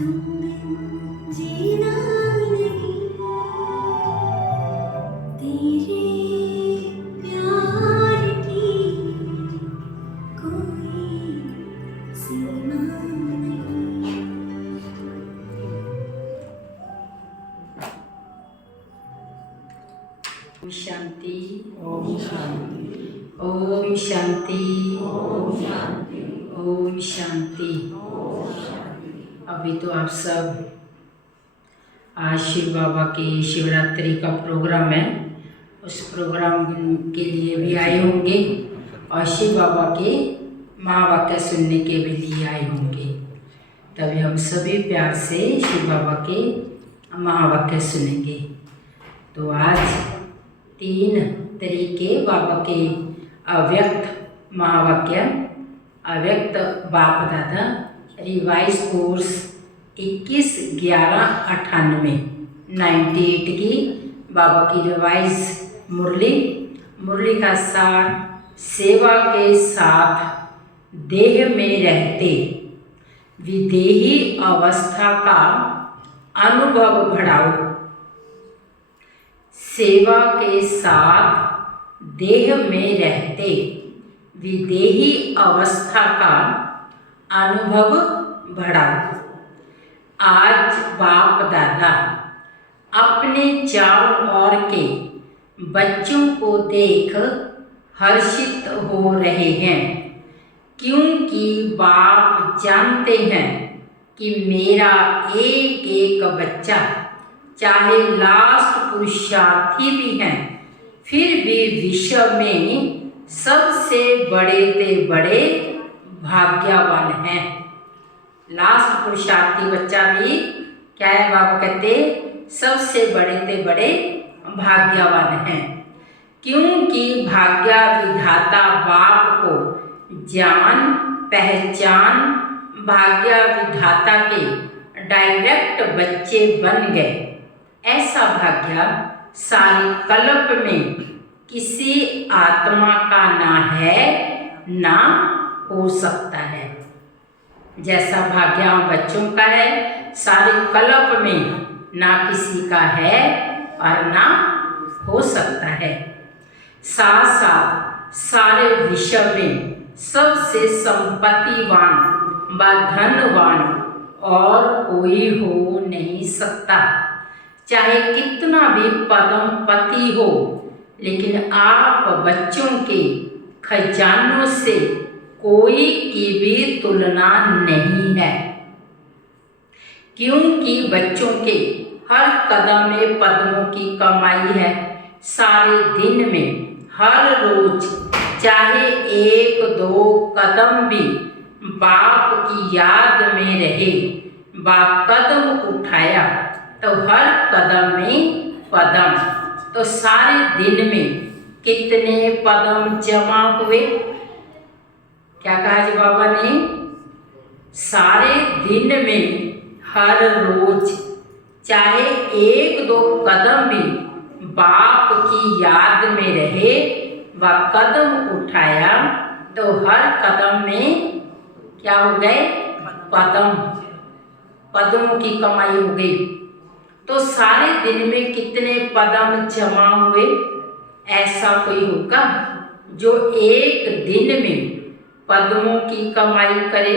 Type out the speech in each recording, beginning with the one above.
तुम बिन जीना नहीं, तेरे प्यार की कोई सीमा नहीं। ओम शांति। ओम शांति। ओम शांति। ओम शांति। ओम शांति। ओम शांति। अभी तो आप सब आज शिव बाबा की शिवरात्रि का प्रोग्राम है, उस प्रोग्राम के लिए भी आए होंगे और शिव बाबा के महावाक्य सुनने के भी लिए आए होंगे। तभी हम सभी प्यार से शिव बाबा के महावाक्य सुनेंगे। तो आज 3 तरीके बाबा के अव्यक्त महावाक्य, अव्यक्त बाप दादा रिवाइज कोर्स 21/11/98 की बाबा की रिवाइज मुरली का सार, सेवा के साथ देह में रहते विदेही अवस्था का अनुभव बढ़ाओ। सेवा के साथ देह में रहते विदेही अवस्था का अनुभव बढ़ाओ। आज बाप दादा अपने चारों ओर के बच्चों को देख हर्षित हो रहे हैं, क्योंकि बाप जानते हैं कि मेरा एक एक बच्चा चाहे लास्ट पुरुषार्थी भी हैं, फिर भी विश्व में सबसे बड़े से बड़े भाग्यवान हैं। लास्ट पुरुषार्थी बच्चा भी क्या है, बाबा कहते सबसे बड़े से बड़े भाग्यवान हैं, क्योंकि भाग्य विधाता बाप को जान पहचान भाग्य विधाता के डायरेक्ट बच्चे बन गए। ऐसा भाग्य सारे कल्प में किसी आत्मा का ना है ना हो सकता है। जैसा भाग्य बच्चों का है, सारे कल्प में ना किसी का है और ना हो सकता है। साथ साथ सारे विश्व में सबसे संपत्तिवान व धनवान और कोई हो नहीं सकता। चाहे कितना भी पदमपति हो, लेकिन आप बच्चों के खजानों से कोई की भी तुलना नहीं है, क्योंकि बच्चों के हर कदम में पद्मों की कमाई है। सारे दिन में हर रोज चाहे 1-2 कदम भी बाप की याद में रहे, बाप कदम उठाया तो हर कदम में पदम, तो सारे दिन में कितने पदम जमा हुए। क्या कहा जी बाबा ने, सारे दिन में हर रोज चाहे 1-2 कदम भी बाप की याद में रहे व कदम उठाया तो हर कदम में क्या हो गए, पद्मों की कमाई हो गई। तो सारे दिन में कितने पदम जमा हुए। ऐसा कोई होगा जो एक दिन में पद्मों की कमाई करे।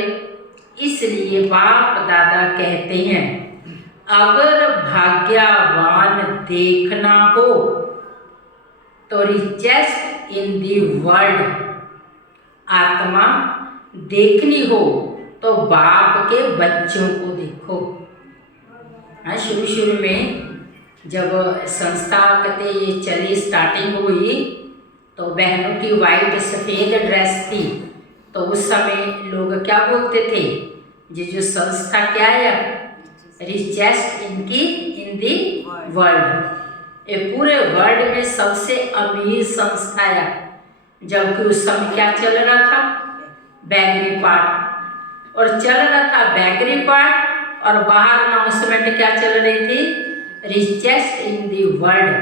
इसलिए बाप दादा कहते हैं, अगर भाग्यवान देखना हो तो रिचेस्ट इन दी वर्ल्ड, आत्मा देखनी हो तो बाप के बच्चों को देखो। शुरू में जब संस्था कहते ये चली स्टार्टिंग हुई तो बहनों की वाइट सफ़ेद ड्रेस थी, तो उस समय लोग क्या बोलते थे, ये जो संस्था क्या है, रिचेस्ट इन दी वर्ल्ड, ये पूरे वर्ल्ड में सबसे अमीर संस्था है। जबकि उस समय क्या चल रहा था, बैगरी पार्ट, और चल रहा था बैगरी पार्ट और बाहर अनाउंसमेंट क्या चल रही थी, रिचेस्ट इन दी वर्ल्ड।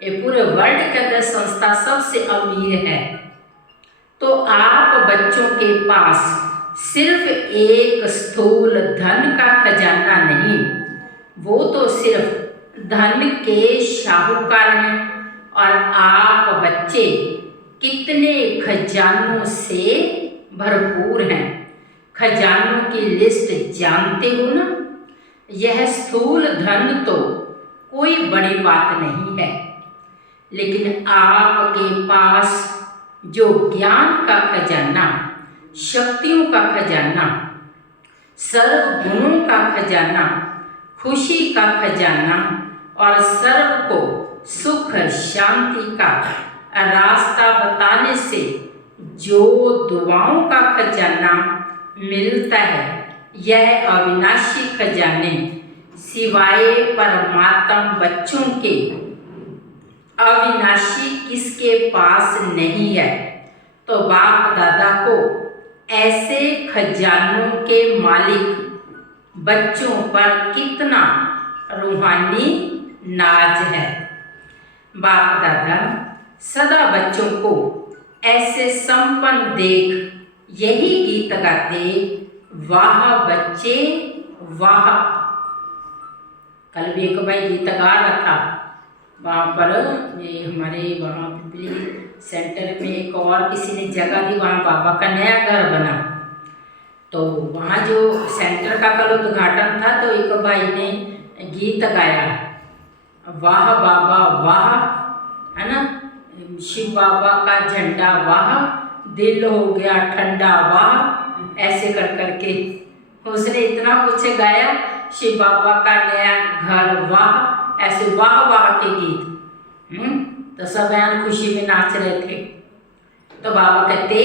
ये पूरे वर्ल्ड के अंदर संस्था सबसे अमीर है। तो आप बच्चों के पास सिर्फ एक स्थूल धन का खजाना नहीं, वो तो सिर्फ धन के शाहूकार हैं। और आप बच्चे कितने खजानों से भरपूर हैं। खजानों की लिस्ट जानते हो ना। यह स्थूल धन तो कोई बड़ी बात नहीं है, लेकिन आपके पास जो ज्ञान का खजाना, शक्तियों का खजाना, सर्व गुणों का खजाना, खुशी का खजाना और सर्व को सुख शांति का रास्ता बताने से जो दुआओं का खजाना मिलता है, यह अविनाशी खजाने सिवाय परमात्मा बच्चों के अविनाशी किसके पास नहीं है। तो बाप दादा को ऐसे खजानों के मालिक बच्चों पर कितना रूहानी नाज है। बाप दादा सदा बच्चों को ऐसे संपन्न देख यही गीत गाते, वाह बच्चे वाह। कल भी एक भाई गीत गा रहा था वहाँ पर, ये हमारे वहाँ पिपली सेंटर में एक और किसी ने जगह दी, वहाँ बाबा का नया घर बना। तो वहाँ जो सेंटर का कल उद्घाटन था, तो एक भाई ने गीत गाया, वाह बाबा वाह, है ना, शिव बाबा का झंडा वाह, दिल हो गया ठंडा वाह, ऐसे कर करके उसने इतना कुछ गाया। शिव बाबा का नया घर वाह, ऐसे वाह वाह के गीत। तो सब बयान खुशी में नाच रहे थे। तो बाबा कहते,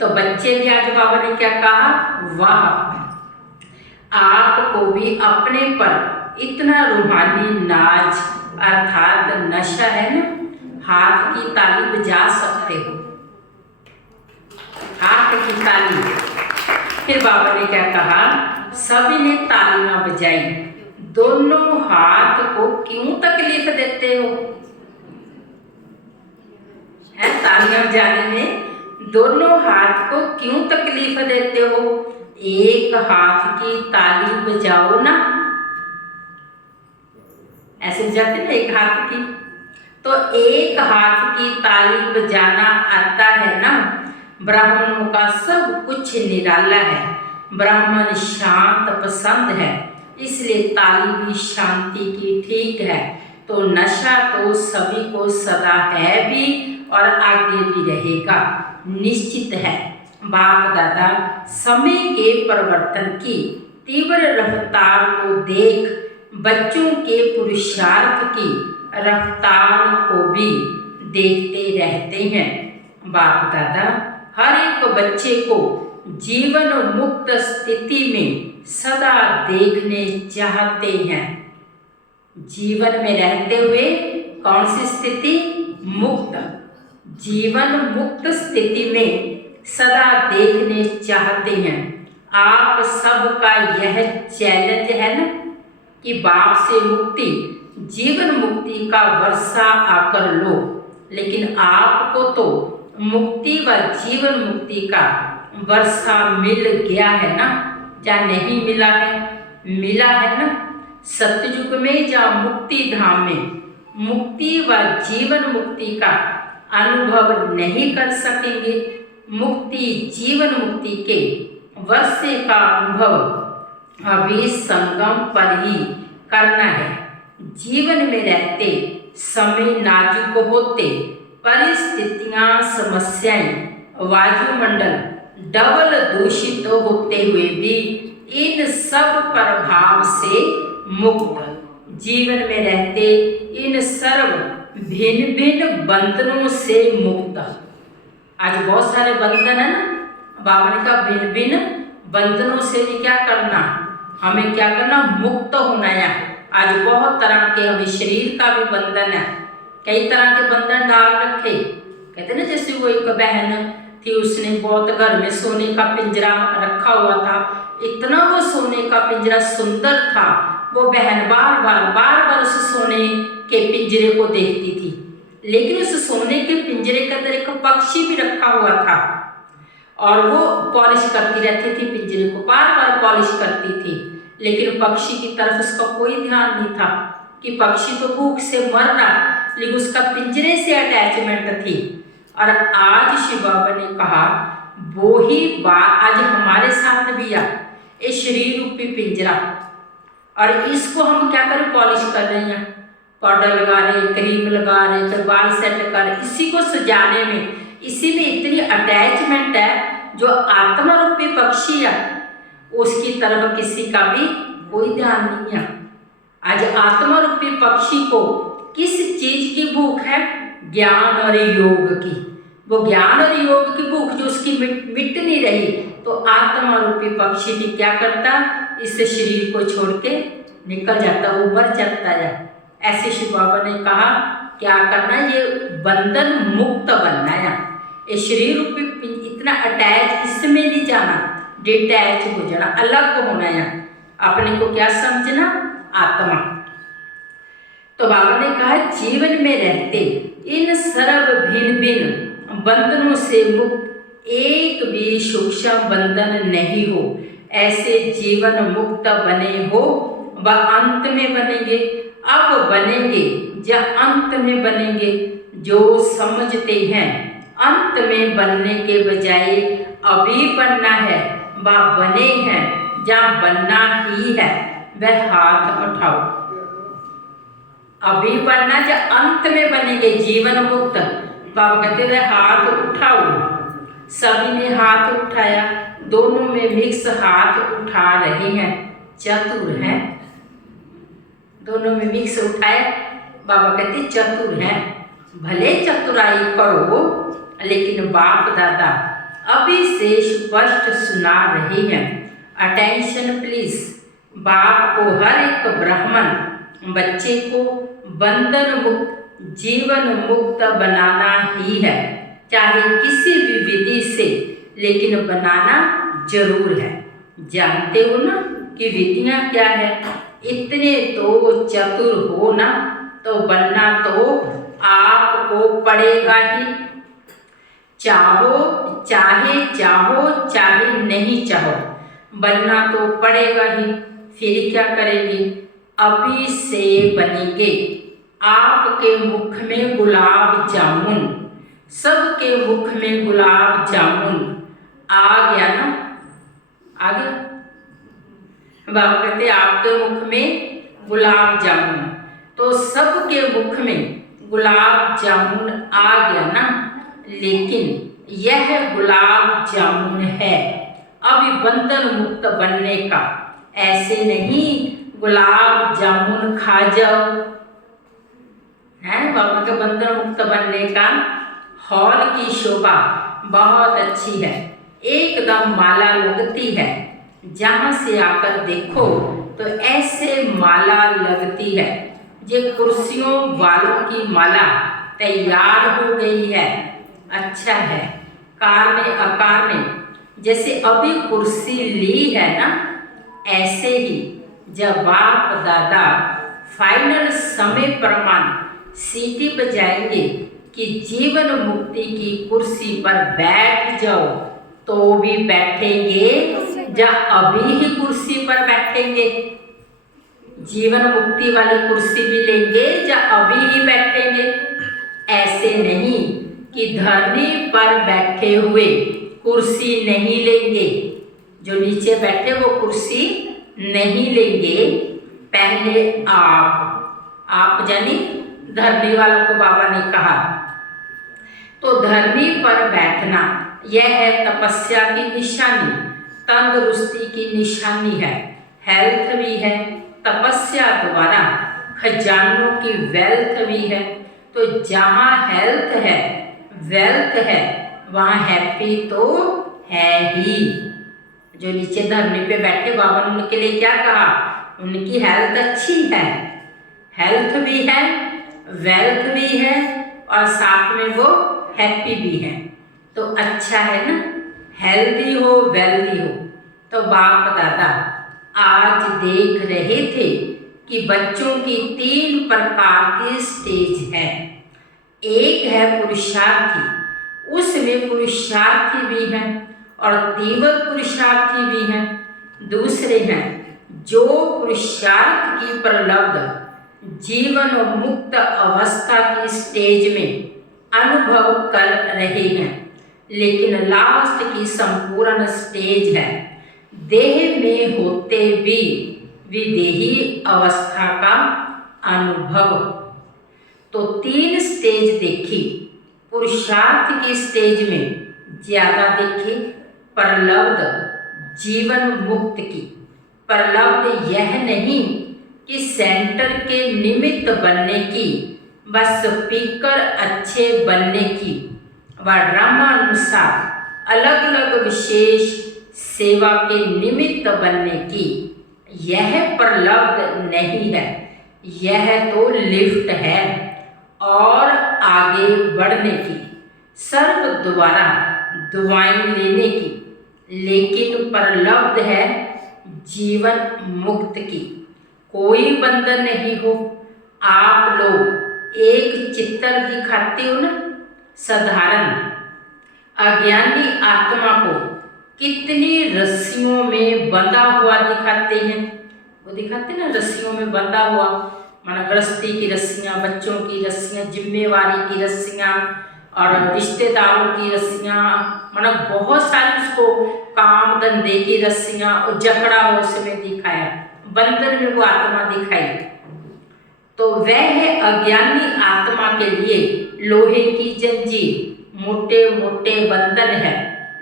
तो बच्चे भी आज बाबा ने क्या कहा, वाह। आपको भी अपने पर इतना रूहानी नाज अर्थात नशा है ना, हाथ की ताली बजा सकते हो, हाथ की ताली। फिर बाबा ने क्या कहा, सभी ने तालियां बजाई, दोनों हाथ को क्यों तकलीफ देते हो, है तालियां बजाने में दोनों हाथ को क्यों तकलीफ देते हो, एक हाथ की ताली बजाओ ना, ऐसे बजाते ना एक हाथ की। तो एक हाथ की ताली बजाना आता है ना। ब्राह्मणों का सब कुछ निराला है, ब्राह्मण शांत पसंद है, इसलिए ताली भी शांति की ठीक है। तो नशा तो सभी को सदा है भी और आगे भी रहेगा, निश्चित है। बाप दादा समय के परिवर्तन की तीव्र रफ्तार को देख बच्चों के पुरुषार्थ की रफ्तार को भी देखते रहते हैं। बाप दादा हर एक बच्चे को जीवन मुक्त स्थिति में सदा देखने चाहते हैं। जीवन में रहते हुए कौन सी स्थिति, मुक्त, जीवन मुक्त स्थिति में सदा देखने चाहते हैं। आप सबका यह चैलेंज है ना कि बाप से मुक्ति, जीवन मुक्ति का वर्षा आकर लो, लेकिन आपको तो मुक्ति व जीवन मुक्ति का वर्षा मिल गया है ना, या नहीं मिला है, मिला है ना। सतयुग में या मुक्ति धाम में मुक्ति व जीवन मुक्ति का अनुभव नहीं कर सकेंगे। मुक्ति जीवन मुक्ति के वर्षे का अनुभव अभी संगम पर ही करना है। जीवन में रहते समय नाजुक होते, परिस्थितियां, समस्याएं, वायुमंडल डबल दूषित होते हुए भी इन सब प्रभाव से मुक्त, जीवन में रहते इन सर्व भिन्न भिन्न बंधनों से मुक्त। आज बहुत सारे बंधन है ना, बाबा ने कहा भिन्न भिन्न बंधनों से भी क्या करना, हमें क्या करना, मुक्त होना है। आज बहुत तरह के हमें शरीर का भी बंधन है, कई तरह के बंधन डाल रखे। कहते ना जैसे वो एक बहन थी, उसने बहुत घर में सोने का पिंजरा रखा हुआ था, इतना वो सोने का पिंजरा सुंदर था, वो बहन बार बार उस सोने के पिंजरे को देखती थी। लेकिन उस सोने के पिंजरे के अंदर एक पक्षी भी रखा हुआ था। और वो पॉलिश करती रहती थी, पिंजरे को बार बार पॉलिश करती थी, लेकिन पक्षी की तरफ उसका कोई ध्यान नहीं था कि पक्षी तो भूख से मर रहा, लेकिन उसका पिंजरे से अटैचमेंट थी। और आज शिव बाबा ने कहा वो ही बात आज हमारे साथ भी आ, ये शरीर रूपी पिंजरा, और इसको हम क्या करें, पॉलिश कर रहे हैं, पाउडर लगा रहे, क्रीम लगा रहे, फिर बाल सेट कर रहे, इसी को सजाने में, इसी में इतनी अटैचमेंट है। जो आत्मा रूपी पक्षी है उसकी तरफ किसी का भी कोई ध्यान नहीं है। आज आत्मा रूपी पक्षी को किस चीज की भूख है? ज्ञान और योग की। वो ज्ञान और योग की भूख जो उसकी मिट नहीं रही, तो आत्मा रूपी पक्षी भी क्या करता, इस शरीर को छोड़ के निकल जाता, वो मर जाता है। ऐसे शिव बाबा ने कहा क्या करना, ये बंधन मुक्त बनना है, ये शरीर रूपी इतना अटैच इसमें नहीं जाना, डिटैच हो जाना, अलग होना है, अपने को क्या समझना, आत्मा। तो बाबा ने कहा जीवन में रहते इन सर्व भिन्न भिन्न बंधनों से मुक्त एक भी सूक्ष्म बंधन नहीं हो, ऐसे जीवन मुक्त बने हो व अंत में बनेंगे। अब बनेंगे या अंत में बनेंगे, जो समझते हैं अंत में बनने के बजाय अभी बनना है व बने हैं या बनना ही है, वह हाथ उठाओ। अभी बनना या अंत में बनेंगे जीवन मुक्त, बाबा कहते वह हाथ उठाओ। सभी ने हाथ उठाया, दोनों में मिक्स हाथ उठा रहे हैं, चतुर हैं, दोनों में मिक्स उठाए। बाबा कहते चतुर हैं, भले चतुराई करो, लेकिन बाप दादा अभी से स्पष्ट सुना रहे हैं। Attention please. बाप को हर एक ब्राह्मण बच्चे को बंधन मुक्त जीवन मुक्त बनाना ही है, चाहे किसी भी विधि से, लेकिन बनाना जरूर है। जानते हो ना कि विधियां क्या है, इतने तो चतुर हो ना, तो बनना तो आपको पड़ेगा ही, चाहे नहीं चाहो, बनना तो पड़ेगा ही। फिर क्या करेंगे, अभी से बनेंगे। आपके मुख में गुलाब जामुन, सबके मुख में गुलाब जामुन आ गया ना, आ गया। बाबा कहते आपके मुख में गुलाब जामुन, तो सबके मुख में गुलाब जामुन आ गया ना, लेकिन यह गुलाब जामुन है अभी बंधन मुक्त बनने का। ऐसे नहीं गुलाब जामुन खा जाओ, है बाबा के बंधन मुक्त बनने का। हॉल की शोभा बहुत अच्छी है, एकदम माला लगती है, जहाँ से आकर देखो तो ऐसे माला लगती है। ये कुर्सियों वालों की माला तैयार हो गई है, अच्छा है। कारने अकारने जैसे अभी कुर्सी ली है ना, ऐसे ही जब बाप दादा फाइनल समय प्रमाण सीटी बजाएंगे कि जीवन मुक्ति की कुर्सी पर बैठ जाओ, तो भी बैठेंगे या अभी ही कुर्सी पर बैठेंगे? जीवन मुक्ति वाली कुर्सी भी लेंगे या अभी ही बैठेंगे? ऐसे नहीं कि धरनी पर बैठे हुए कुर्सी नहीं लेंगे, जो नीचे बैठे वो कुर्सी नहीं लेंगे। पहले आप यानी धरनी वालों को बाबा ने कहा, तो धरनी पर बैठना यह है तपस्या की निशानी, तंदुरुस्ती की निशानी है, हेल्थ भी है। तपस्या द्वारा खजानों की वेल्थ भी है। तो जहाँ हेल्थ है, वेल्थ है, वहाँ हैप्पी तो है ही। जो नीचे धरनी पे बैठे बाबा ने उनके लिए क्या कहा, उनकी हेल्थ अच्छी है, हेल्थ भी है, वेल्थ भी है, और साथ में वो हैप्पी भी है। तो अच्छा है ना, हेल्दी हो, वेल्दी हो। तो बाप दादा आज देख रहे थे कि बच्चों की 3 प्रकार की स्टेज है। एक है पुरुषार्थी, उसमें पुरुषार्थी भी हैं और तीव्र पुरुषार्थी भी हैं। दूसरे हैं जो पुरुषार्थ की प्रलब्ध जीवन और मुक्त अवस्था की स्टेज में अनुभव कर रहे हैं, लेकिन लास्ट की संपूर्ण स्टेज है देह में होते भी विदेही अवस्था का अनुभव। तो 3 स्टेज देखी। पुरुषार्थ की स्टेज में ज्यादा देखी प्रलब्ध जीवन मुक्त की। प्रलब्ध यह नहीं कि सेंटर के निमित्त बनने की, बस स्पीकर अच्छे बनने की व ड्रामानुसार अलग अलग विशेष सेवा के निमित्त बनने की, यह प्रलब्ध नहीं है। यह तो लिफ्ट है और आगे बढ़ने की, सर्व द्वारा दुआएं लेने की। लेकिन प्रलब्ध है जीवन मुक्त की। कोई बंधन नहीं हो। आप लोग एक चित्र दिखाते हो ना, साधारण अज्ञानी आत्मा को कितनी रस्सियों में बंधा हुआ दिखाते हैं। वो दिखाते ना रस्सियों में बंधा हुआ, माना गृहस्थी की रस्सियाँ, बच्चों की रस्सियाँ, जिम्मेवारी की रस्सियाँ और रिश्तेदारों की रस्सियाँ, माना बहुत सारी उसको काम धंधे की रस्सियाँ और जकड़ा हो उसमें दिखाया, बंधन में वो आत्मा दिखाई। तो वह अज्ञानी आत्मा के लिए लोहे की जंजीर, मोटे मोटे बंधन है।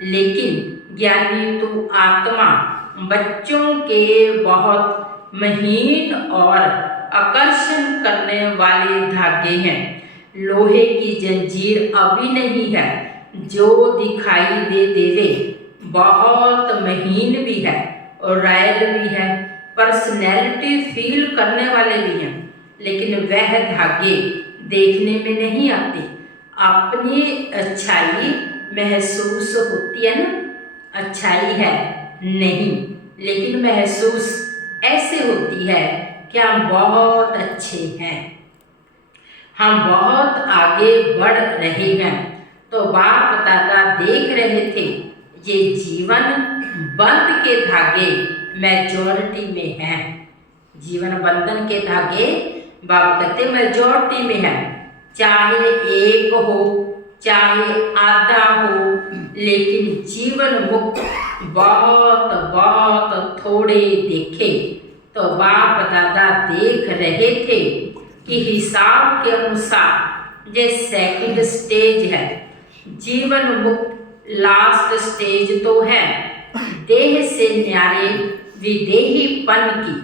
लेकिन ज्ञानी तो आत्मा बच्चों के बहुत महीन और आकर्षण करने वाले धागे हैं। लोहे की जंजीर अभी नहीं है, जो दिखाई दे देवे बहुत महीन भी है और रॉयल भी है, पर्सनैलिटी फील करने वाले भी हैं, लेकिन वह धागे देखने में नहीं आते। अपनी अच्छाई महसूस होती है ना, अच्छाई है नहीं, लेकिन महसूस ऐसे होती है कि हम बहुत अच्छे हैं, हम बहुत आगे बढ़ रहे हैं। तो बाप दादा देख रहे थे ये जीवन बंध के धागे मेजॉरिटी में हैं। जीवन बंधन के धागे बाप कहते मेजॉरिटी में है। चाहे एक हो चाहे आधा हो, लेकिन जीवन मुक्त बहुत बहुत थोड़े देखे। तो बाप दादा देख रहे थे कि हिसाब के अनुसार ये सेकंड स्टेज है। जीवन मुक्त लास्ट स्टेज तो है देह से न्यारे विदेहीपन की,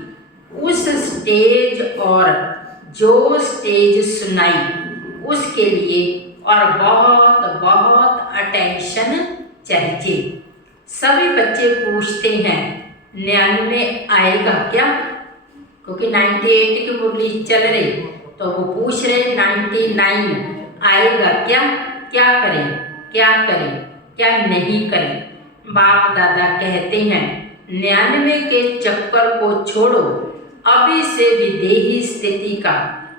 उस स्टेज और जो स्टेज सुनाई उसके लिए और बहुत बहुत अटेंशन चाहिए। सभी बच्चे पूछते हैं 99 आएगा क्या, क्योंकि 98 की मुरली चल रही, तो वो पूछ रहे 99 आएगा क्या, क्या करें क्या करें क्या नहीं करें। बाप दादा कहते हैं 99 के चक्कर को छोड़ो, अभी से विदेही स्थिति का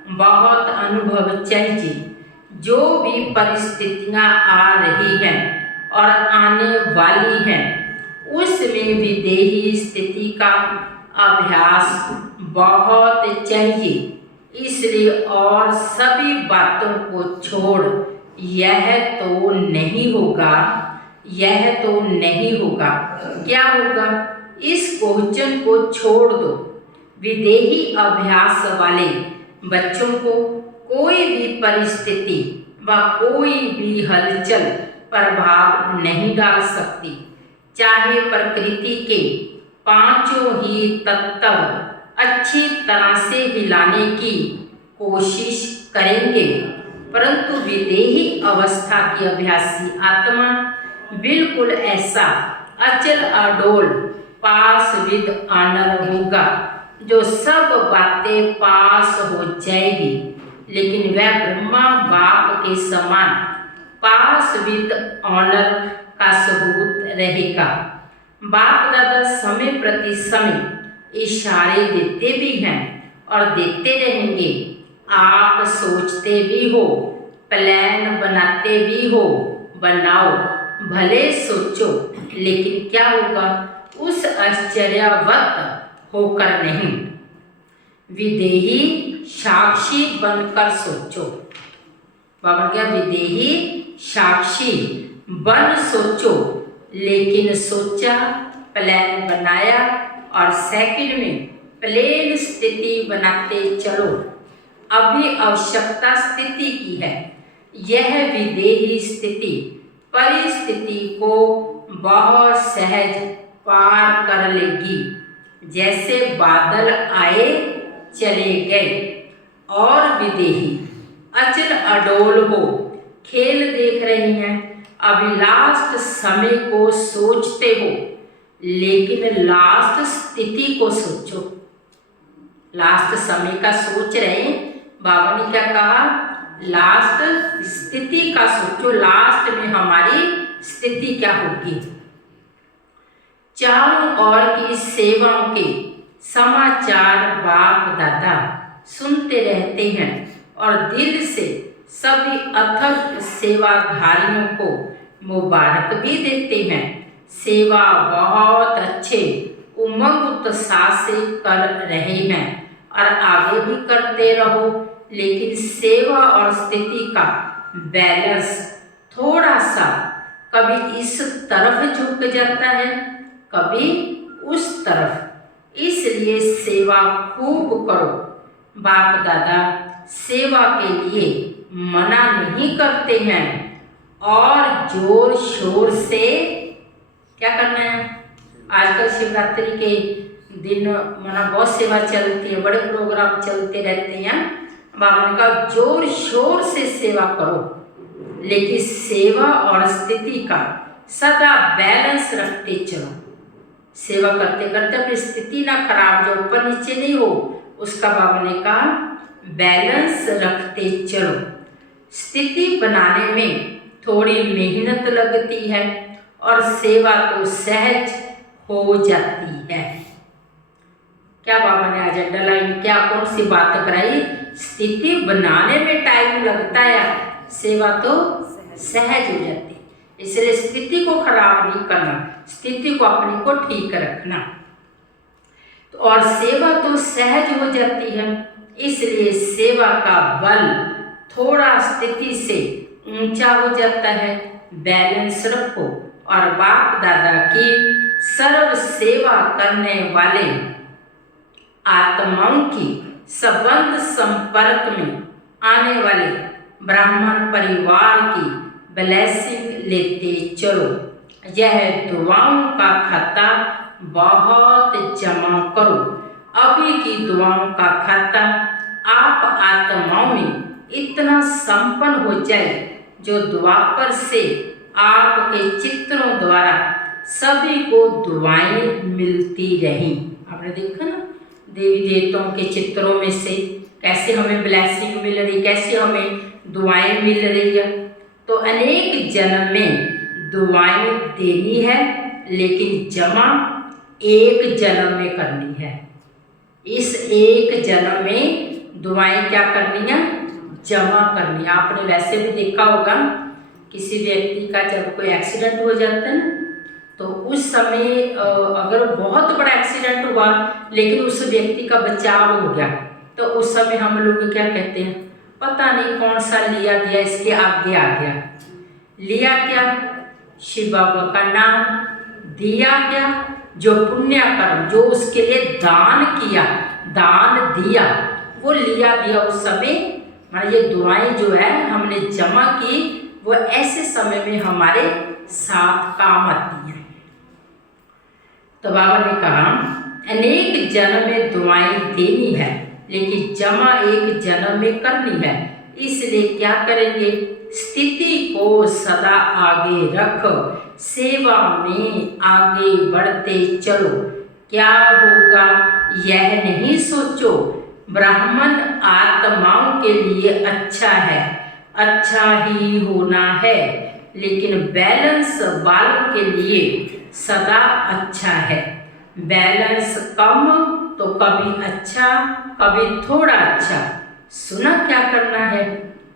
बहुत अनुभव चाहिए। जो भी परिस्थितियां आ रही हैं और आने वाली हैं, उसमें विदेही स्थिति का अभ्यास बहुत चाहिए। इसलिए और सभी बातों को छोड़, यह तो नहीं होगा, यह तो नहीं होगा, क्या होगा, इस क्वेश्चन को छोड़ दो। विदेही अभ्यास वाले बच्चों को कोई भी परिस्थिति व कोई भी हलचल प्रभाव नहीं डाल सकती। चाहे प्रकृति के पांचों ही तत्व अच्छी तरह से हिलाने की कोशिश करेंगे, परंतु विदेही अवस्था की अभ्यासी आत्मा बिल्कुल ऐसा अचल अडोल पास विद ऑनर होगा, जो सब बातें पास हो जाएगी, लेकिन वह ब्रह्मा बाप के समान पास विद ऑनर का सबूत रहेगा। बाप दादा समय प्रति समय इशारे देते भी हैं और देते रहेंगे। आप सोचते भी हो, प्लान बनाते भी हो, बनाओ, भले सोचो, लेकिन क्या होगा, उस आश्चर्यवत होकर नहीं, विदेही साक्षी बनकर सोचो। बाबा क्या, विदेही साक्षी बन सोचो, लेकिन सोचा, प्लान बनाया और सेकंड में प्लेन स्थिति बनाते चलो। अभी आवश्यकता स्थिति की है। यह विदेही स्थिति परिस्थिति को बहुत सहज पार कर लेगी, जैसे बादल आए चले गए। और विदेही अचल अडोल हो, खेल देख रही हैं, अभी लास्ट समय को सोचते हो, लेकिन लास्ट स्थिति को सोचो। लास्ट समय का सोच रहे हैं, बाबा ने क्या कहा, लास्ट स्थिति का सोचो, लास्ट में हमारी स्थिति क्या होगी। चारों ओर की सेवाओं के समाचार बाप दादा सुनते रहते हैं और दिल से सभी अथक सेवाधारियों को मुबारक भी देते हैं। सेवा बहुत अच्छे उमंग उत्साह से कर रहे हैं और आगे भी करते रहो, लेकिन सेवा और स्थिति का बैलेंस थोड़ा सा कभी इस तरफ झुक जाता है, कभी उस तरफ। इसलिए सेवा खूब करो। बाप दादा सेवा के लिए मना नहीं करते हैं और जोर शोर से क्या करना है। आजकल शिवरात्रि के दिन मना बहुत सेवा चलती है, बड़े प्रोग्राम चलते रहते हैं। बाबा ने कहा जोर शोर से सेवा करो, लेकिन सेवा और स्थिति का सदा बैलेंस रखते चलो। सेवा करते करते अपनी स्थिति ना खराब, जो ऊपर नीचे नहीं हो, उसका बाबा ने कहा बैलेंस रखते चलो। स्थिति बनाने में थोड़ी मेहनत लगती है और सेवा तो सहज हो जाती है। क्या बाबा ने आज अंडरलाइन क्या कौन सी बात कराई, स्थिति बनाने में टाइम लगता है, सेवा तो सहज हो जाती है। इसलिए स्थिति को खराब नहीं करना, स्थिति को अपनी को ठीक रखना, तो और सेवा तो सहज हो जाती है। इसलिए सेवा का बल थोड़ा स्थिति से ऊंचा हो जाता है। बैलेंस रखो और बाप दादा की सर्व सेवा करने वाले आत्माओं की संबंध संपर्क में आने वाले ब्राह्मण परिवार की ब्लेसिंग लेते चलो। यह दुआओं का खाता बहुत जमा करो। अभी की दुआओं का खाता आप आत्माओं में इतना संपन्न हो जाए, जो द्वापर से आपके चित्रों द्वारा सभी को दुआएं मिलती रहीं। आपने देखा ना, देवी देवताओं के चित्रों में से कैसे हमें ब्लेसिंग मिल रही, कैसे हमें दुआएं मिल रही है। तो अनेक जन्म में दुआएं देनी है, लेकिन जमा एक जन्म में करनी है। इस एक जन्म में दुआएं क्या करनी है, जमा करनी है। आपने वैसे भी देखा होगा, किसी व्यक्ति का जब कोई एक्सीडेंट हो जाता है ना, तो उस समय अगर बहुत बड़ा एक्सीडेंट हुआ लेकिन उस व्यक्ति का बचाव हो गया, तो उस समय हम लोग क्या कहते हैं, पता नहीं कौन सा लिया दिया, इसके आगे आ गया। लिया क्या, शिव बाबा का नाम। दिया क्या, जो पुण्य कर्म, जो उसके लिए दान किया, दान दिया, वो लिया दिया उस समय। मान ये दुआएं जो है हमने जमा की, वो ऐसे समय में हमारे साथ काम आती हैं। तो बाबा ने कहा अनेक जन्म में दुआएं देनी है, लेकिन जमा एक जन्म में करनी है। इसलिए क्या करेंगे, स्थिति को सदा आगे रखो, सेवा में आगे बढ़ते चलो। क्या होगा यह नहीं सोचो, ब्राह्मण आत्माओं के लिए अच्छा है, अच्छा ही होना है, लेकिन बैलेंस बालों के लिए सदा अच्छा है। बैलेंस कम तो कभी अच्छा, कभी थोड़ा अच्छा। सुना क्या करना है,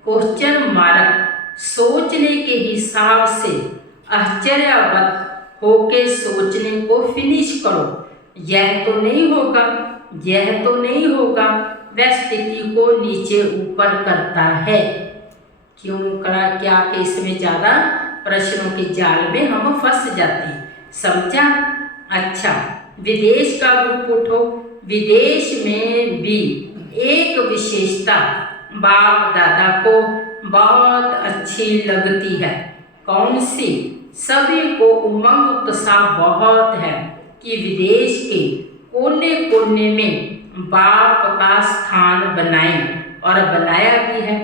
क्वेश्चन मार्क सोचने के हिसाब से आश्चर्यवत होके सोचने को फिनिश करो। यह तो नहीं होगा, यह तो नहीं होगा, वह स्थिति को नीचे ऊपर करता है। क्यों करा क्या कि इसमें ज़्यादा प्रश्नों के जाल में हम फंस जाते हैं। समझा? अच्छा, विदेश का ग्रुप उठो। विदेश में भी एक विशेषता बाप दादा को बहुत अच्छी लगती है। कौन सी? सभी को उमंग उत्साह बहुत है कि विदेश के कोने कोने में बाप का स्थान बनाएं, और बनाया भी है।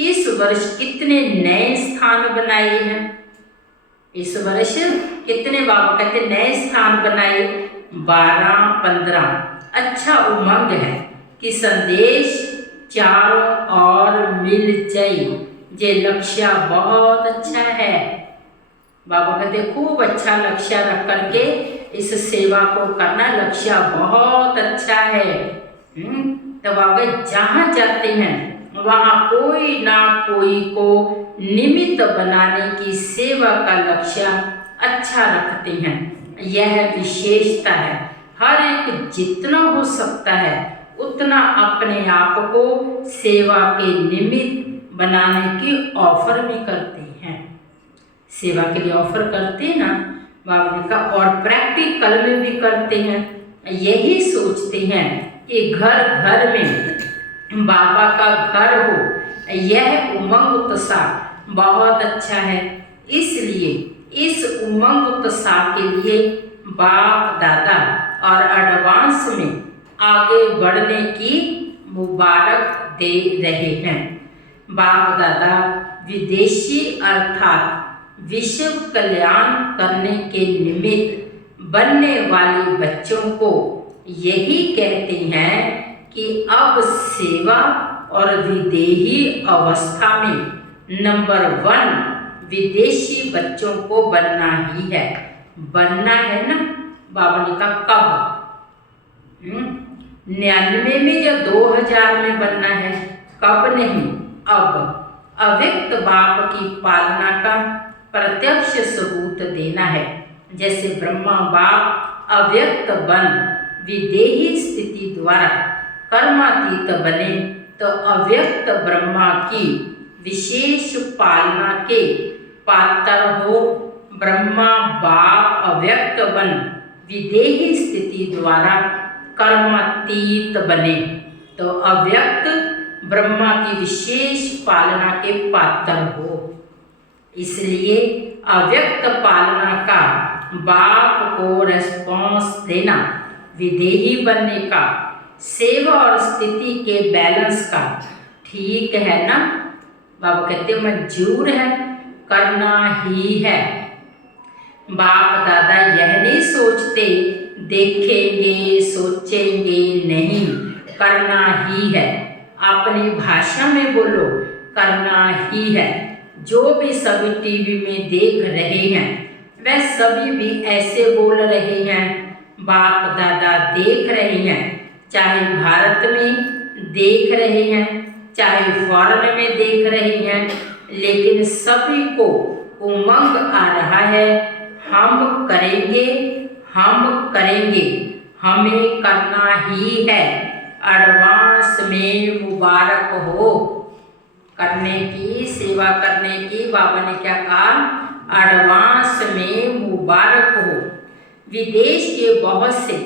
इस वर्ष कितने नए स्थान बनाए हैं? इस वर्ष कितने बाबा कहते नए स्थान बनाए? 12-15। अच्छा उमंग है कि संदेश चारों ओर मिल जाए। ये लक्ष्य बहुत अच्छा है। बाबा कहते खूब अच्छा लक्ष्य रख करके इस सेवा को करना, लक्ष्य बहुत अच्छा है। तो बाबा जहाँ जाते हैं वहाँ कोई ना कोई को निमित्त बनाने की सेवा का लक्ष्य अच्छा रखते हैं। यह विशेषता है। हर एक जितना हो सकता है उतना अपने आप को सेवा के निमित्त बनाने की ऑफर भी करते हैं। सेवा के लिए ऑफर करते हैं ना बाबा ने कहा, और प्रैक्टिकल में भी करते हैं। यही सोचते हैं कि घर घर में बाबा का घर हो। यह उमंग उत्साह बहुत अच्छा है। इसलिए इस उमंग उत्साह के लिए बाप दादा और एडवांस में आगे बढ़ने की मुबारक दे रहे हैं। बाप दादा विदेशी अर्थात विश्व कल्याण करने के निमित्त बनने वाले बच्चों को यही कहते हैं कि अब सेवा और विदेही अवस्था में नंबर 1 विदेशी बच्चों को बनना ही है। बनना है ना? बाबा ने कहा कब? 99 में या 2000 में बनना है? कब नहीं, अब। अव्यक्त बाप की पालना का प्रत्यक्ष सबूत देना है। जैसे ब्रह्मा बाप अव्यक्त बन विदेही स्थिति द्वारा कर्मातीत बने, तो अव्यक्त ब्रह्मा की विशेष पालना के पात्र हो। ब्रह्मा बाप अव्यक्त बन विदेही स्थिति द्वारा कर्मातीत बने, तो अव्यक्त ब्रह्मा की विशेष पालना के पात्र हो। इसलिए अव्यक्त पालना का बाप को रेस्पॉन्स देना, विदेही बनने का, सेवा और स्थिति के बैलेंस का ठीक है ना? बाबा कहते मंजूर है, करना ही है। बाप दादा यह नहीं सोचते देखेंगे सोचेंगे नहीं, करना ही है। अपनी भाषा में बोलो, करना ही है। जो भी सभी टीवी में देख रहे हैं वह सभी भी ऐसे बोल रहे हैं। बाप दादा देख रहे हैं, चाहे भारत में देख रहे हैं चाहे फॉरेन में देख रहे हैं, लेकिन सभी को उमंग आ रहा है, हम करेंगे, हम करेंगे, हमें करना ही है। एडवांस में मुबारक हो। करने की, सेवा करने की बाबा ने क्या कहा? एडवांस में मुबारक हो। विदेश के बहुत से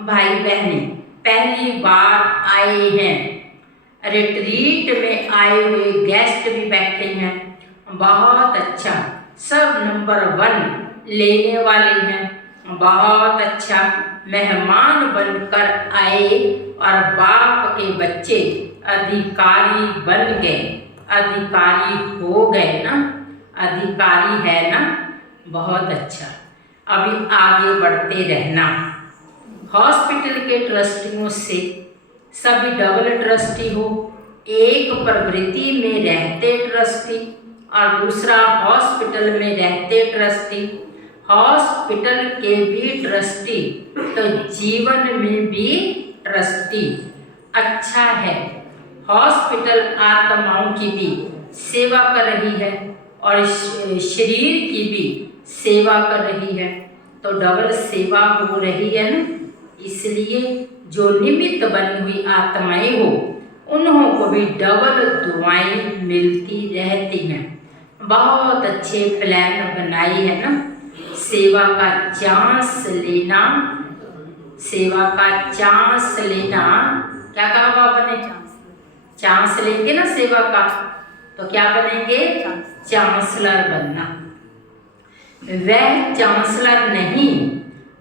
भाई बहनें पहली बार आए हैं। रिट्रीट में आए हुए गेस्ट भी बैठे हैं। बहुत अच्छा, सब नंबर 1 लेने वाले हैं। बहुत अच्छा, मेहमान बनकर आए और बाप के बच्चे अधिकारी बन गए। अधिकारी हो गए ना? अधिकारी है ना? बहुत अच्छा। अभी आगे बढ़ते रहना। हॉस्पिटल के ट्रस्टियों से सभी डबल ट्रस्टी हो। एक प्रवृत्ति में रहते ट्रस्टी और दूसरा हॉस्पिटल में रहते ट्रस्टी। हॉस्पिटल के भी ट्रस्टी तो जीवन में भी ट्रस्टी। अच्छा है, हॉस्पिटल आत्माओं की भी सेवा कर रही है और शरीर की भी सेवा कर रही है, तो डबल सेवा हो रही है ना। इसलिए जो निमित्त बनी हुई आत्माएं हो उन्हों को भी डबल दुआएं मिलती रहती हैं। बहुत अच्छे प्लान बनाई है ना। सेवा का चांस लेना, सेवा का चांस लेना, क्या कहा बाबा ने? चांस लेंगे ना सेवा का, तो क्या बनेंगे? चांसलर बनना। वह चांसलर नहीं,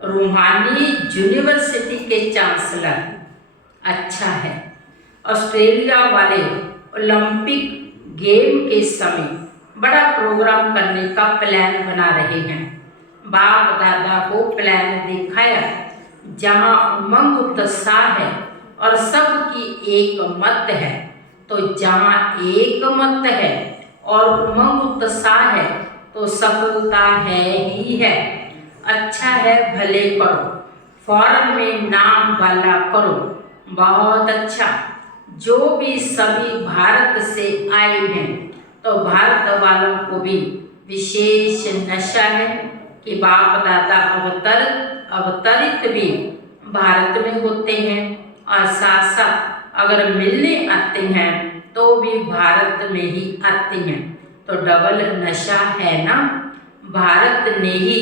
रूहानी यूनिवर्सिटी के चांसलर। अच्छा है। ऑस्ट्रेलिया वाले ओलंपिक गेम के समय बड़ा प्रोग्राम करने का प्लान बना रहे हैं। बाप दादा को प्लान दिखाया, जहाँ उमंग उत्साह है और सबकी एक मत है। तो जहाँ एक मत है और उमंग उत्साह है तो सफलता है ही है। अच्छा है, भले करो, फौरन में नाम वाला करो। बहुत अच्छा। जो भी सभी भारत से आए हैं, तो भारत वालों को भी विशेष नशा है कि बाप दादा अवतरित भी भारत में होते हैं और साथ साथ अगर मिलने आते हैं तो भी भारत में ही आते हैं। तो डबल नशा है ना। भारत ने ही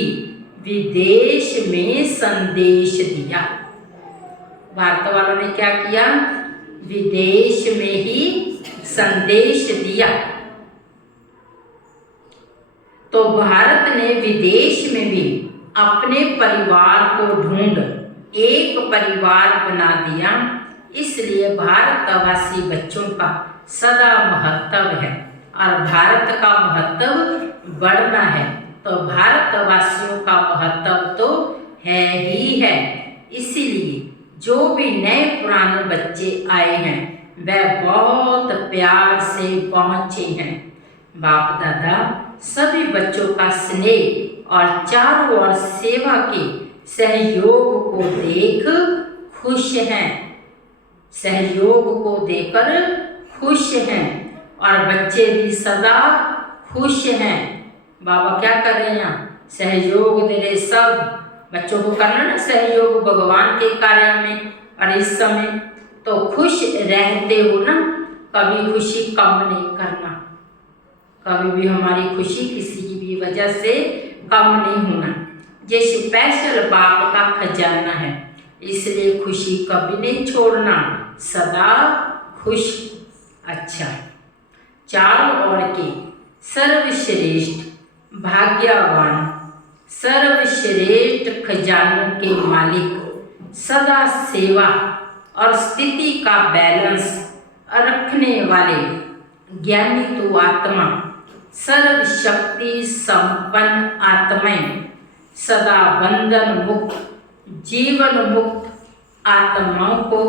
विदेश में संदेश दिया। भारत वालों ने क्या किया? विदेश में ही संदेश दिया। तो भारत ने विदेश में भी अपने परिवार को ढूंढ एक परिवार बना दिया। इसलिए भारतवासी बच्चों का सदा महत्व है और भारत का महत्व बढ़ना है। तो भारतवासियों का महत्व तो है ही है। इसीलिए जो भी नए पुराने बच्चे आए हैं वह बहुत प्यार से पहुँचे हैं। बाप दादा सभी बच्चों का स्नेह और चारों ओर सेवा के सहयोग को देख खुश हैं, सहयोग को देकर खुश हैं और बच्चे भी सदा खुश हैं। बाबा क्या कर रहे हैं यहाँ? सहयोग दे रहे। सब बच्चों को करना ना सहयोग भगवान के कार्य में। और इस समय तो खुश रहते हो ना, कभी खुशी कम नहीं करना। कभी भी हमारी खुशी किसी की भी वजह से कम नहीं होना। ये स्पेशल बाप का खजाना है, इसलिए खुशी कभी नहीं छोड़ना, सदा खुश। अच्छा, चारों ओर के सर्वश्रेष्ठ भाग्यवान सर्वश्रेष्ठ खजानों के मालिक, सदा सेवा और स्थिति का बैलेंस रखने वाले ज्ञानी तो आत्मा, सर्वशक्ति संपन्न आत्माएं, सदा बंधन मुक्त जीवन मुक्त आत्माओं को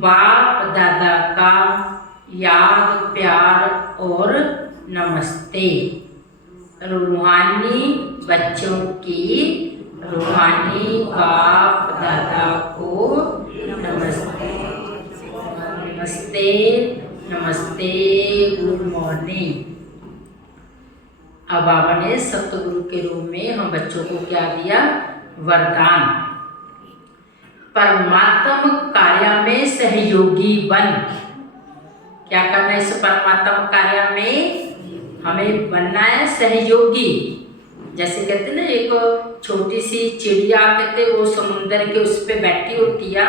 बाप दादा का याद प्यार और नमस्ते। रूहानी बच्चों की रूहानी बाप दादा को नमस्ते नमस्ते नमस्ते, गुड मॉर्निंग। अब बाबा ने सतगुरु के रूप में हम बच्चों को क्या दिया? वरदान। परमात्म कार्य में सहयोगी बन। क्या करना है इस परमात्म कार्य में? हमें बनना है सहयोगी। जैसे कहते ना, एक छोटी सी चिड़िया कहते वो समुंदर के उस पे बैठी होती है,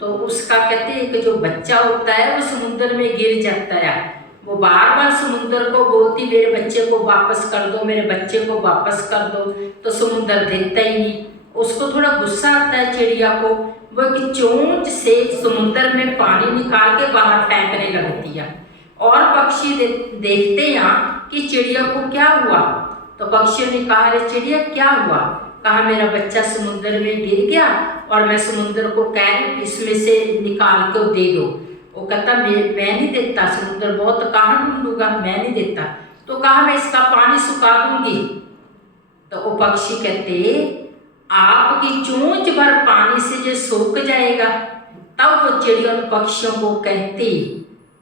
तो उसका कहते एक जो बच्चा होता है वो समुंदर में गिर जाता है। वो बार बार समुंदर को बोलती मेरे बच्चे को वापस कर दो, मेरे बच्चे को वापस कर दो, तो समुंदर देता ही नहीं। उसको थोड़ा गुस्सा आता है चिड़िया को, वो एक चोंच से समुंदर में पानी निकाल के बाहर फेंकने लगती है। और पक्षी देखते हैं कि चिड़िया को क्या हुआ, तो पक्षियों ने कहा अरे चिड़िया क्या हुआ? कहा मेरा बच्चा समुंदर में गिर गया और मैं समुंदर को कह रही इसमें से निकाल के दे दो। वो कहता मैं नहीं देता, समुंदर बहुत कहाँ ढूंढूंगा, मैं नहीं देता। तो कहा मैं इसका पानी सुखा दूंगी। तो वो पक्षी कहते आपकी चोंच भर पानी से जो सूख जाएगा। तब वो चिड़िया पक्षियों को कहती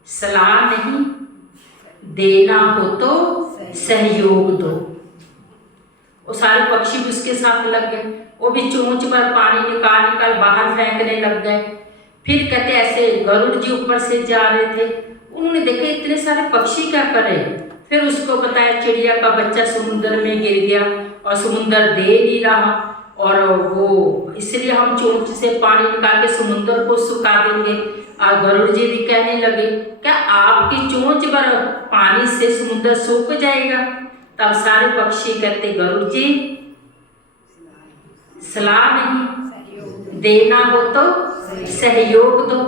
सलाह नहीं देना हो तो सहयोग दो। वो सारे पक्षी भी उसके साथ लग गए, वो भी चोंच पर पानी निकाल बाहर फेंकने लग गए। फिर कहते ऐसे गरुड़ जी ऊपर से जा रहे थे, उन्होंने देखा इतने सारे पक्षी क्या कर रहे। फिर उसको बताया चिड़िया का बच्चा समुद्र में गिर गया और समुद्र दे नहीं रहा, और वो इसलिए हम चोंच से पानी निकाल के समुद्र को सुखा देंगे। और गरुड़ जी भी कहने लगे क्या आपकी चोंच पर पानी से समुद्र सूख जाएगा। तब सारे पक्षी कहते गरुड़ जी सलाह नहीं, देना हो तो सहयोग दो।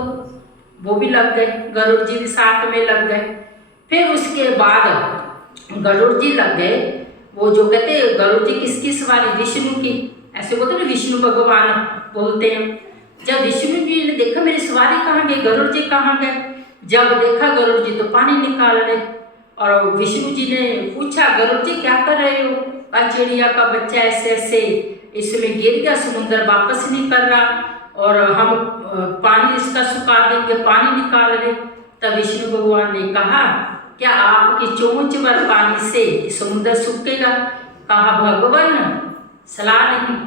वो भी लग गए, गरुड़ जी भी साथ में लग गए। फिर उसके बाद गरुड़ जी लग गए, वो जो कहते गरुड़ जी किसकी सवारी, विष्णु की, ऐसे बोलते ना विष्णु भगवान बोलते हैं। जब विष्णु जी ने देखा मेरी सवारी कहाँ गई, गरुड़ जी कहाँ गए, जब देखा गरुड़ जी तो पानी निकाल रहे, और विष्णु जी ने पूछा गरुड़ जी क्या कर रहे हो। चिड़िया का बच्चा ऐसे ऐसे इसमें गिर गया, समुद्र वापस नहीं कर रहा, और हम पानी इसका सुखा देंगे, पानी निकाल रहे। तब विष्णु भगवान ने कहा क्या आपकी चोंच पर पानी से समुद्र सूखेगा। कहा भगवान सलाह नहीं,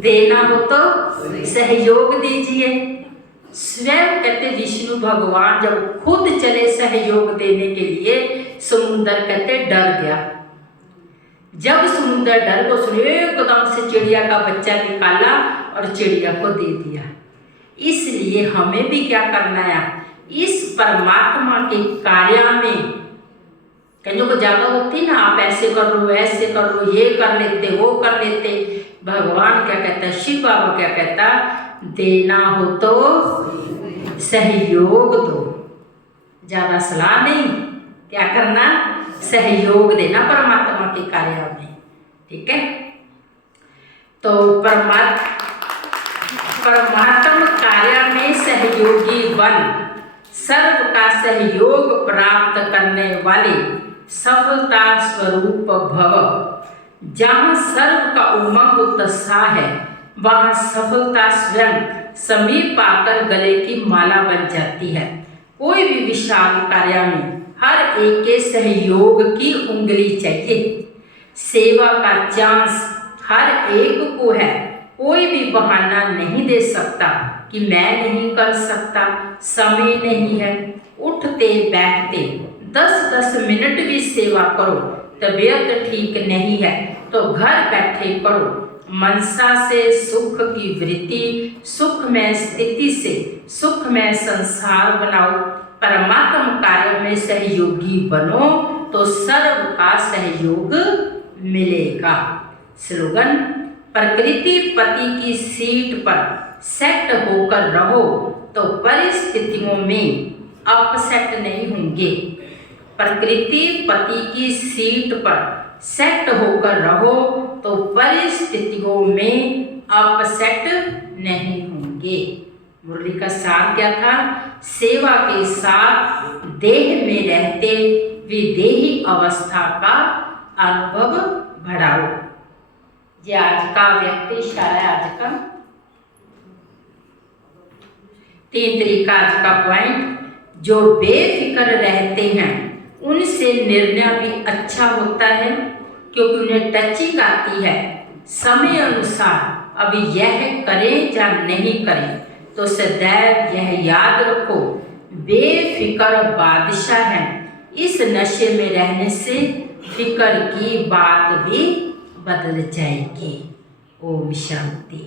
देना हो तो सहयोग दीजिए। स्वयं कहते विष्णु भगवान जब खुद चले सहयोग देने के लिए, समुद्र कहते डर गया। जब समुद्र डर को सुने एकदम से चिड़िया का बच्चा निकाला और चिड़िया को दे दिया। इसलिए हमें भी क्या करना है, इस परमात्मा के कार्य में कईयों को ज़्यादा होती ना, आप ऐसे कर लो ऐसे कर लो, ये कर लेते वो कर लेते। भगवान क्या कहता है, शिव बाबा क्या कहता, देना हो तो सहयोग दो, ज़्यादा सलाह नहीं, क्या करना सहयोग देना परमात्मा के कार्य में। ठीक है, तो परमात्मा कार्य में सहयोगी बन, सर्व का सहयोग प्राप्त करने वाले सफलता स्वरूप भव। जहाँ सर्व का उमंग उत्साह है, वहाँ सफलता स्वयं समीप आकर गले की माला बन जाती है। कोई भी विशाल कार्य में हर एक के सहयोग की उंगली चाहिए। सेवा का चांस हर एक को है, कोई भी बहाना नहीं दे सकता कि मैं नहीं कर सकता, समय नहीं है। उठते बैठते 10-10 मिनट भी सेवा करो, तबीयत ठीक नहीं है तो घर बैठे करो। मनसा से सुख की वृत्ति, सुखमय स्थिति से सुखमय संसार बनाओ। परमात्म कार्य में सहयोगी बनो तो सर्व का सहयोग मिलेगा। स्लोगन, प्रकृति पति की सीट पर सेट होकर रहो तो परिस्थितियों में अपसेट नहीं होंगे। प्रकृति पति की सीट पर सेट होकर रहो तो परिस्थितियों में अपसेट नहीं होंगे। मुरली का सार क्या था, सेवा के साथ देह में रहते विदेही अवस्था का अनुभव बढ़ाओ। ये आज का व्यक्ति इशारा है। आज का 3 तरीका, आज का पॉइंट, जो बेफिक्र रहते हैं उनसे निर्णय भी अच्छा होता है क्योंकि उन्हें टचिंग आती है। समय अनुसार अभी यह करें या नहीं करें, तो सदैव यह याद रखो बेफिक्र बादशाह है। इस नशे में रहने से फिक्र की बात भी बदल जाएगी। ओम शांति।